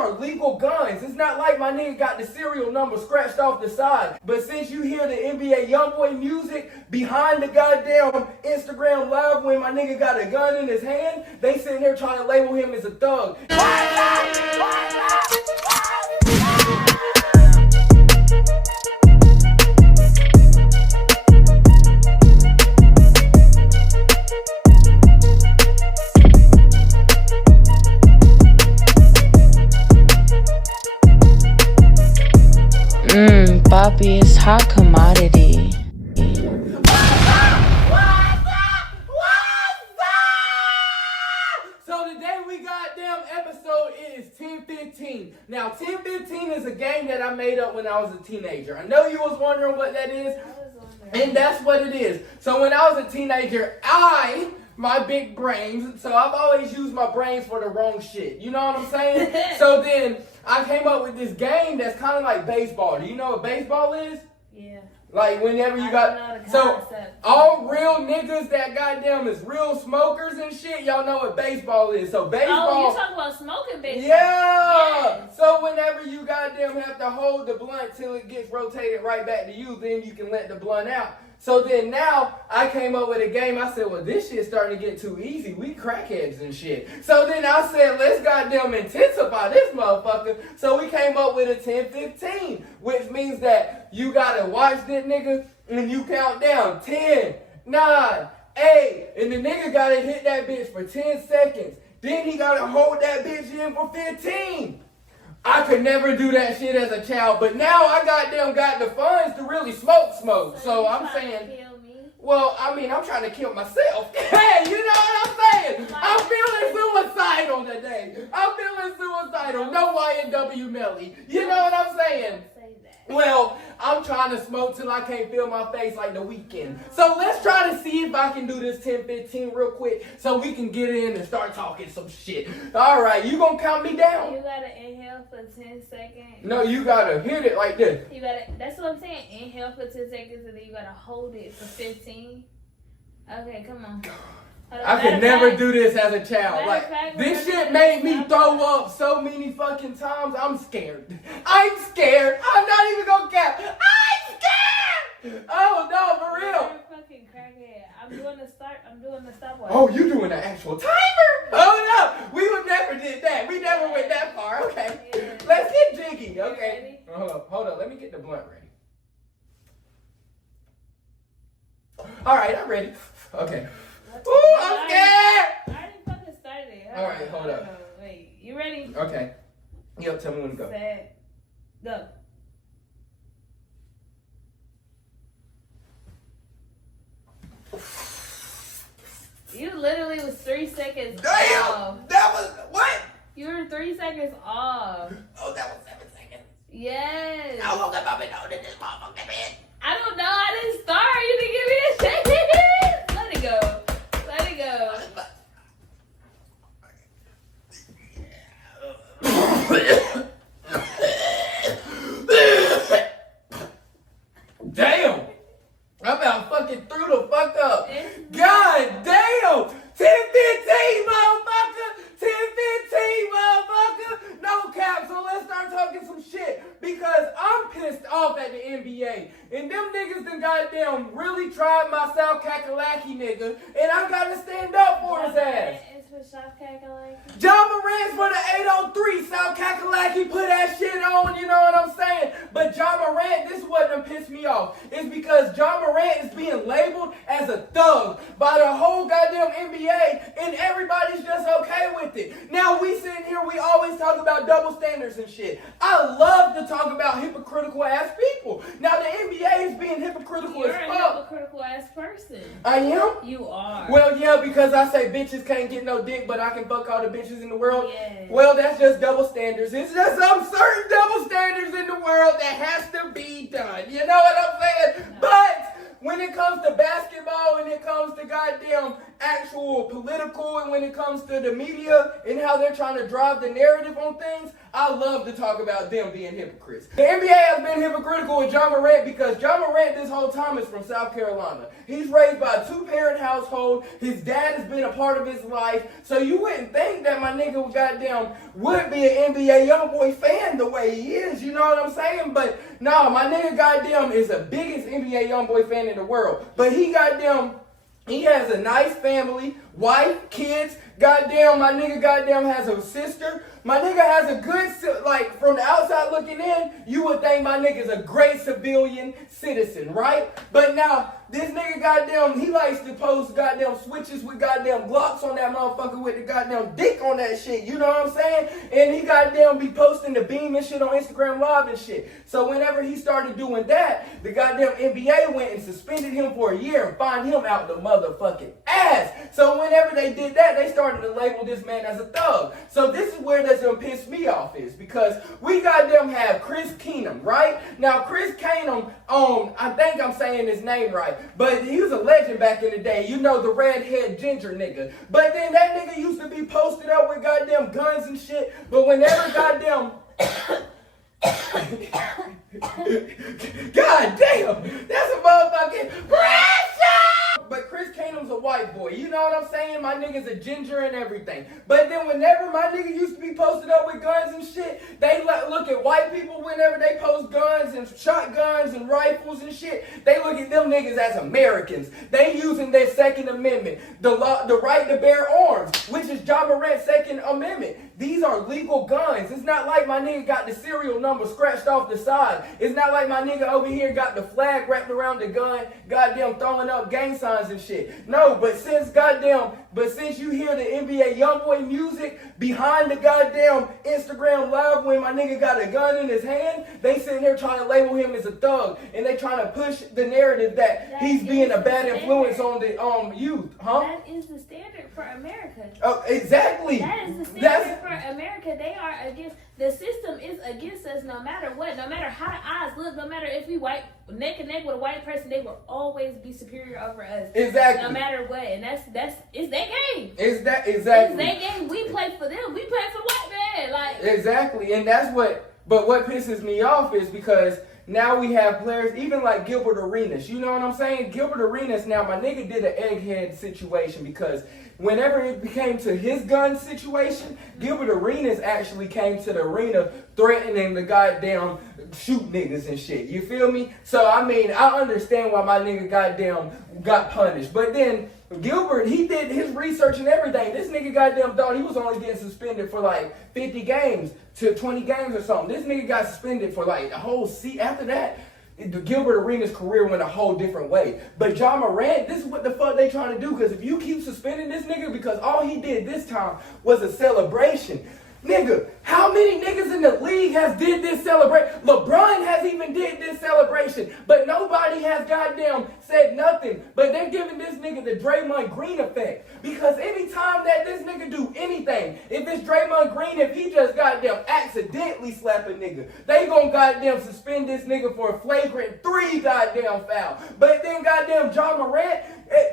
are legal guns. It's not like my nigga got the serial number scratched off the side. But since you hear the NBA YoungBoy music behind the goddamn Instagram live when my nigga got a gun in his hand, they sitting here trying to label him as a thug. Bobby is hot commodity. So today we goddamn episode is 10-15. Now 10-15 is a game that I made up when I was a teenager. I know you was wondering what that is, and that's what it is. So when I was a teenager, my big brains, so I've always used my brains for the wrong shit. You know what I'm saying? So then I came up with this game that's kind of like baseball. Do you know what baseball is? Yeah. Like whenever you so all real niggas that goddamn is real smokers and shit, y'all know what baseball is. So baseball. Oh, you talking about smoking baseball? Yeah. Yes. So whenever you goddamn have to hold the blunt till it gets rotated right back to you, then you can let the blunt out. So then now I came up with a game. I said, well, this shit's starting to get too easy. We crackheads and shit. So then I said, let's goddamn intensify this motherfucker. So we came up with a 10-15, which means that you gotta watch this nigga and you count down 10, 9, 8, and the nigga gotta hit that bitch for 10 seconds. Then he gotta hold that bitch in for 15. I could never do that shit as a child, but now I goddamn got the funds to really smoke. So I'm saying, well, I mean, I'm trying to kill myself. Hey, you know what I'm saying? I'm feeling suicidal today. I'm feeling suicidal. No YNW Melly. You know what I'm saying? Well, I'm trying to smoke till I can't feel my face like the weekend. So let's try to see if I can do this 10-15 real quick so we can get in and start talking some shit. All right, you gonna count me down? You gotta inhale for 10 seconds. No, you gotta hit it like this. You gotta, that's what I'm saying. Inhale for 10 seconds and then you gotta hold it for 15. Okay, come on. I could never do this as a child. Like, this shit made me throw up so many fucking times. I'm scared. I'm scared. I'm not even gonna cap. I'm scared. Oh no, for real. You're a fucking crackhead. I'm doing the stopwatch. Oh, you doing an actual timer? Oh no, we would never did that. We never went that far. Okay, Yeah. Let's get jiggy. Okay. Ready? Hold up. Let me get the blunt ready. All right, I'm ready. Okay. Ooh, I'm scared. I already fucking started it. All right, hold up. Wait, you ready? Okay. Yep, tell me when to go. Set, go. You literally was 3 seconds off. Damn! That was, what? You were 3 seconds off. Oh, that was 7 seconds. Yes. How long have I been holding this motherfucker been? I don't know. I didn't start. You didn't give me a chance. Let it go. Let it go. Damn! I'm about fucking through the fuck up. God damn! 10-15, motherfucker! 10-15, motherfucker! No cap, so let's start talking some shit. Because I'm pissed off at the NBA. And them niggas done goddamn really tried my South Kakalaki nigga. And I gotta stand up for his ass. John Morant's for the 803. South Kakalaki put that shit on, you know what I'm saying? But John Morant, this is what done pissed me off. It's because John Morant is being labeled as a thug by the whole goddamn NBA, and everybody's just okay with it. Now we sitting here, we always talk about double standards and shit. I love to talk about hypocritical ass people. Now the NBA is being hypocritical as fuck. You're a hypocritical ass person. I am? You are. Well, yeah, because I say bitches can't get no dick, but I can fuck all the bitches in the world. Yes. Well, that's just double standards. It's just some certain double standards in the world that has to be done. You know what I'm saying? No. But when it comes to basketball and it comes to goddamn actual political and when it comes to the media and how they're trying to drive the narrative on things, I love to talk about them being hypocrites. The NBA has been hypocritical with Ja Morant because Ja Morant this whole time is from South Carolina. He's raised by a 2-parent household. His dad has been a part of his life. So you wouldn't think that my nigga would be an NBA YoungBoy fan the way he is, you know what I'm saying? But nah, my nigga is the biggest NBA YoungBoy fan in the world. But he has a nice family, wife, kids. My nigga has a sister. My nigga has a good, from the outside looking in, you would think my nigga's a great civilian citizen, right? But now, this nigga he likes to post switches with Glocks on that motherfucker with the dick on that shit, you know what I'm saying? And he be posting the beam and shit on Instagram Live and shit. So whenever he started doing that, the NBA went and suspended him for a year and fined him out the motherfucking ass. So whenever they did that, they started to label this man as a thug. So this is where that's gonna piss me off is because we have Chris Keenum, right? Now Chris Keenum, I think I'm saying his name right, but he was a legend back in the day. You know, the redhead ginger nigga. But then that nigga used to be posted up with guns and shit. But whenever God damn, that's a motherfucking pressure! But Chris Keenum's a white boy, you know what I'm saying? My nigga's a ginger and everything. But then whenever my nigga used to be posted up with guns and shit, they look at white people whenever they post guns and shotguns and rifles and shit. They look at them niggas as Americans. They using their Second Amendment, the right to bear arms, which is Ja Morant's Second Amendment. These are legal guns. It's not like my nigga got the serial number scratched off the side. It's not like my nigga over here got the flag wrapped around the gun, throwing up gang signs and shit. No, but since you hear the NBA YoungBoy music behind the Instagram Live when my nigga got a gun in his hand, they sitting there trying to label him as a thug and they trying to push the narrative that he's being a bad influence on the youth, huh? That is the standard for America. Oh, exactly. That is the standard for America. They are against, the system is against us no matter what, no matter how the eyes look, no matter if we neck and neck with a white person, they will always be superior over us. Exactly. No matter what. And it's their game. Exactly. It's their game. We play for them. We play for white man. Exactly. And but what pisses me off is because now we have players, even like Gilbert Arenas. You know what I'm saying? Gilbert Arenas, now my nigga did an egghead situation because whenever it became to his gun situation, Gilbert Arenas actually came to the arena threatening to shoot niggas and shit. You feel me? So, I mean, I understand why my nigga got punished. But then Gilbert, he did his research and everything. This nigga thought he was only getting suspended for 50 games to 20 games or something. This nigga got suspended for a whole season. After that, Gilbert Arenas' career went a whole different way. But Ja Morant, this is what the fuck they trying to do. Because if you keep suspending this nigga because all he did this time was a celebration. Nigga, how many niggas in the league has did this celebration? LeBron has even did this celebration, but nobody has said nothing. But they're giving this nigga the Draymond Green effect. Because anytime that this nigga do anything, if it's Draymond Green, if he just accidentally slap a nigga, they gonna suspend this nigga for a flagrant 3 foul. But then Ja Morant,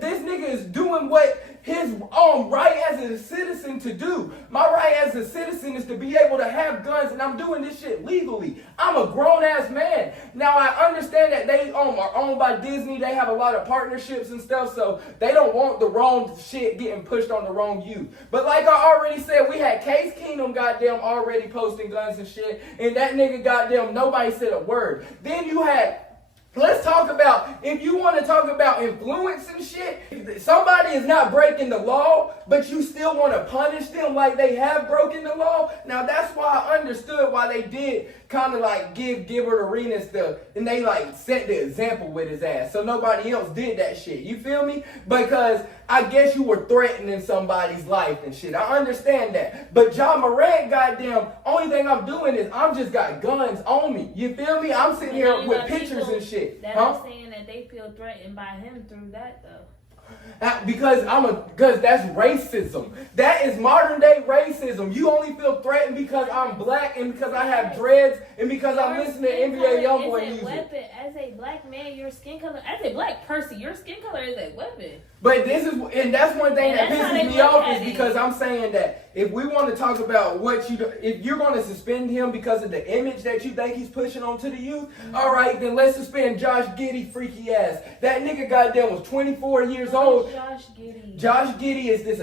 this nigga is doing what his right as a citizen to do. My right as a citizen is to be able to have guns, and I'm doing this shit legally. I'm a grown-ass man. Now, I understand that they are owned by Disney. They have a lot of partnerships and stuff, so they don't want the wrong shit getting pushed on the wrong youth. But like I already said, we had Case Keenum already posting guns and shit, and that nigga nobody said a word. Then you had let's talk about, if you want to talk about influence and shit, somebody is not breaking the law, but you still want to punish them like they have broken the law. Now that's why I understood why they did kind of give Gilbert Arenas and they set the example with his ass. So nobody else did that shit. You feel me? Because I guess you were threatening somebody's life and shit. I understand that. But Ja Morant, only thing I'm doing is I'm just got guns on me. You feel me? I'm sitting here with pictures and shit. That I'm saying that they feel threatened by him through that though. Because that's racism. That is modern day racism. You only feel threatened because I'm black and because I have dreads and because I'm listening to NBA YoungBoy music. Weapon. As a black man, your skin color, as a black person, your skin color is a weapon. But that's one thing that pisses me off is because I'm saying that if we want to talk about what you do, if you're going to suspend him because of the image that you think he's pushing onto the youth, all right, then let's suspend Josh Giddey freaky ass. That nigga goddamn was 24 years old. Josh Giddey. Josh Giddey is this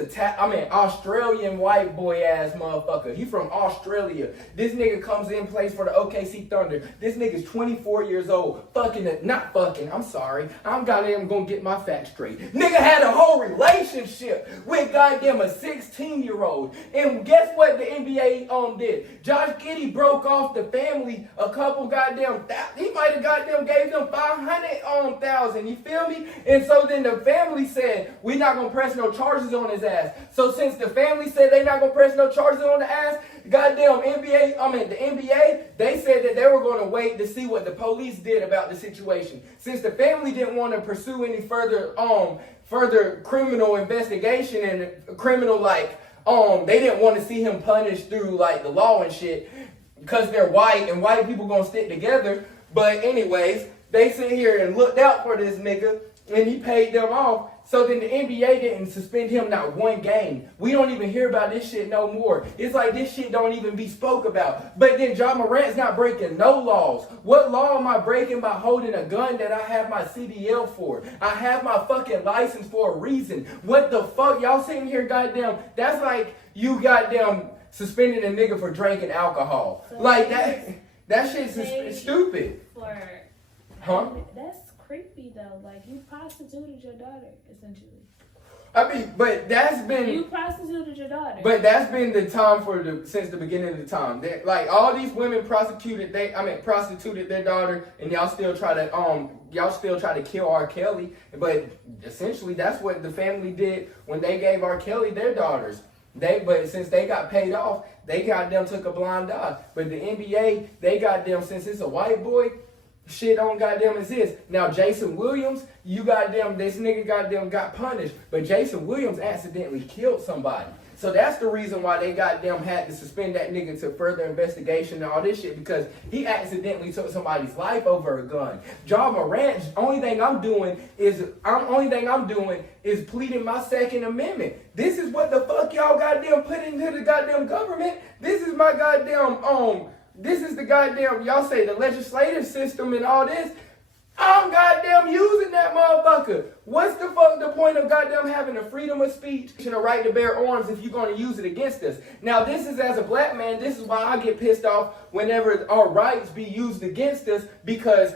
Australian white boy ass motherfucker. He from Australia. This nigga comes in, plays for the OKC Thunder. This nigga's 24 years old. I'm sorry. I'm goddamn gonna get my facts straight. Nigga had a whole relationship with goddamn a 16-year-old. And guess what the NBA did? Josh Giddey broke off the family a couple goddamn he might have goddamn gave them 500,000. You feel me? And so then the family said, we're not gonna press no charges on his ass. So since the family said they not gonna press no charges on the ass, goddamn the NBA, they said that they were gonna wait to see what the police did about the situation. Since the family didn't want to pursue any further criminal investigation and criminal they didn't want to see him punished through the law and shit because they're white and white people gonna stick together. But anyways, they sit here and looked out for this nigga and he paid them off. So then the NBA didn't suspend him not one game. We don't even hear about this shit no more. It's like this shit don't even be spoke about. But then Ja Morant's not breaking no laws. What law am I breaking by holding a gun that I have my CDL for? I have my fucking license for a reason. What the fuck? Y'all sitting here goddamn, that's like you goddamn suspending a nigga for drinking alcohol. So that shit's stupid. That's creepy though. Like you prostituted your daughter essentially. I mean, but that's been you prostituted your daughter. But that's been the time since the beginning of the time. All these women prostituted their daughter, and y'all still try to kill R. Kelly. But essentially, that's what the family did when they gave R. Kelly their daughters. But since they got paid off, they goddamn took a blind eye. But the NBA, they goddamn, since it's a white boy, shit don't goddamn exist. Now Jason Williams, this nigga goddamn got punished, but Jason Williams accidentally killed somebody. So that's the reason why they goddamn had to suspend that nigga to further investigation and all this shit, because he accidentally took somebody's life over a gun. Ja Morant, only thing I'm doing is pleading my Second Amendment. This is what the fuck y'all goddamn put into the goddamn government. This is my goddamn this is the goddamn, y'all say the legislative system and all this. I'm goddamn using that motherfucker. What's the fuck the point of goddamn having a freedom of speech and a right to bear arms if you're going to use it against us? Now this is, as a black man, this is why I get pissed off whenever our rights be used against us, because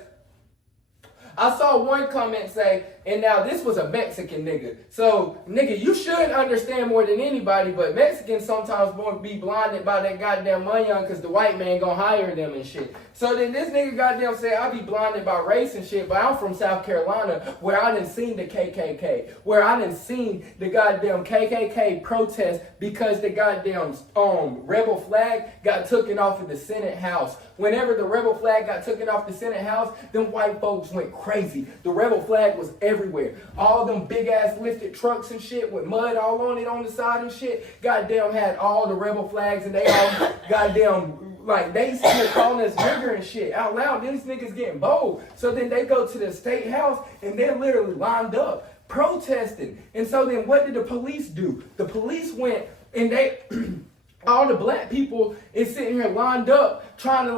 I saw one comment say, and now this was a Mexican nigga. So, nigga, you should understand more than anybody, but Mexicans sometimes won't be blinded by that goddamn money because the white man gonna hire them and shit. So then this nigga goddamn say, I be blinded by race and shit, but I'm from South Carolina where I done seen the KKK, where I done seen the goddamn KKK protest because the goddamn rebel flag got taken off of the Senate House. Whenever the rebel flag got taken off the Senate House, them white folks went crazy. The rebel flag was everywhere. All them big ass lifted trucks and shit with mud all on it on the side and shit, goddamn had all the rebel flags, and they all goddamn, they still calling us nigger and shit out loud. These niggas getting bold. So then they go to the state house and they're literally lined up protesting. And so then what did the police do? The police went and they all the black people is sitting here lined up trying to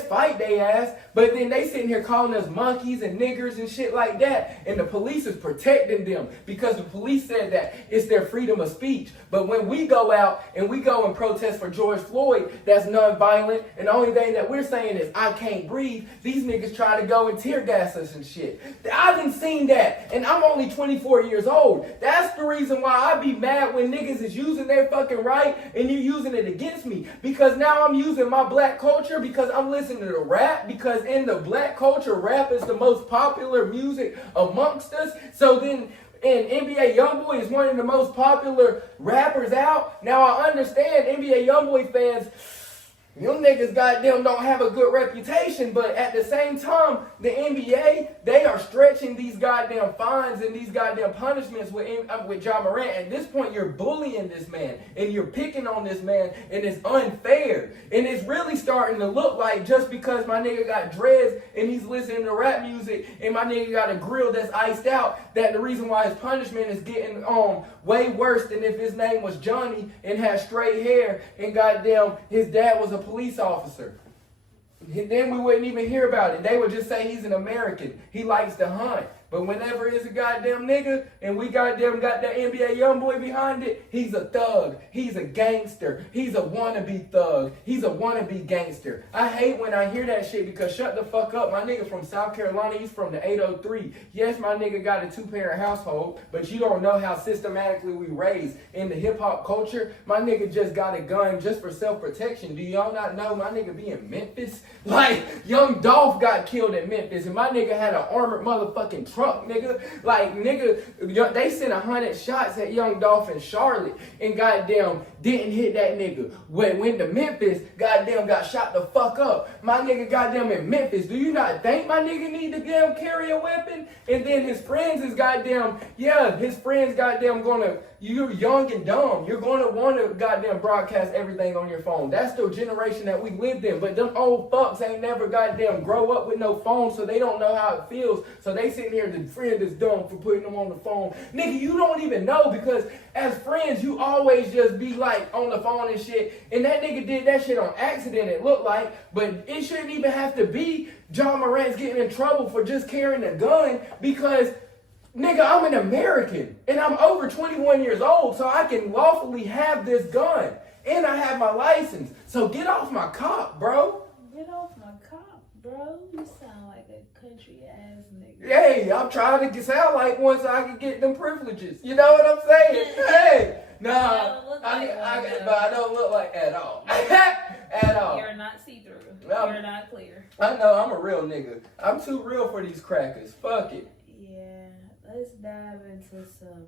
fight they ass, but then they sitting here calling us monkeys and niggers and shit like that, and the police is protecting them because the police said that it's their freedom of speech. But when we go out and we go and protest for George Floyd, that's non-violent, and the only thing that we're saying is I can't breathe, these niggas try to go and tear gas us and shit. I done seen that, and I'm only 24 years old. That's the reason why I be mad when niggas is using their fucking right and you using it against me, because now I'm using my black culture, because I'm listening to rap, because in the black culture, rap is the most popular music amongst us. So then, and NBA YoungBoy is one of the most popular rappers out. Now I understand NBA YoungBoy fans, Them niggas goddamn don't have a good reputation, but at the same time, the NBA, they are stretching these goddamn fines and these goddamn punishments with Ja Morant. At this point, you're bullying this man and you're picking on this man, and it's unfair. And it's really starting to look like just because my nigga got dreads and he's listening to rap music and my nigga got a grill that's iced out, that the reason why his punishment is getting way worse than if his name was Johnny and had straight hair and goddamn his dad was a police officer. Then we wouldn't even hear about it. They would just say he's an American. He likes to hunt. But whenever it's a goddamn nigga and we goddamn got that NBA YoungBoy behind it, he's a thug. He's a gangster. He's a wannabe thug. He's a wannabe gangster. I hate when I hear that shit because shut the fuck up. My nigga from South Carolina, he's from the 803. Yes, my nigga got a 2-parent household, but you don't know how systematically we raised. In the hip-hop culture, my nigga just got a gun just for self-protection. Do y'all not know my nigga be in Memphis? Like, Young Dolph got killed in Memphis and my nigga had an armored motherfucking truck. Nigga, like nigga, they sent 100 shots at Young Dolph in Charlotte and goddamn didn't hit that nigga. Went to Memphis, goddamn got shot the fuck up. My nigga goddamn in Memphis. Do you not think my nigga need to damn carry a weapon? And then his friends is goddamn, his friends goddamn gonna, you're young and dumb. You're gonna wanna goddamn broadcast everything on your phone. That's the generation that we lived in. But them old fucks ain't never goddamn grow up with no phone, so they don't know how it feels. So they sitting here, the friend is dumb for putting them on the phone. Nigga, you don't even know because as friends, you always just be like on the phone and shit. And that nigga did that shit on accident, it looked like. But it shouldn't even have to be Ja Morant's getting in trouble for just carrying a gun because, nigga, I'm an American and I'm over 21 years old, so I can lawfully have this gun. And I have my license. So get off my cop, bro. Get off my cop, bro. You sound like a country ass nigga. Hey, I'm trying to sound like one so I can get them privileges. You know what I'm saying? Hey, nah, but I don't look like at all. At all. You're not see-through. I'm, You're not clear. I know, I'm a real nigga. I'm too real for these crackers. Fuck it. Yeah, let's dive into some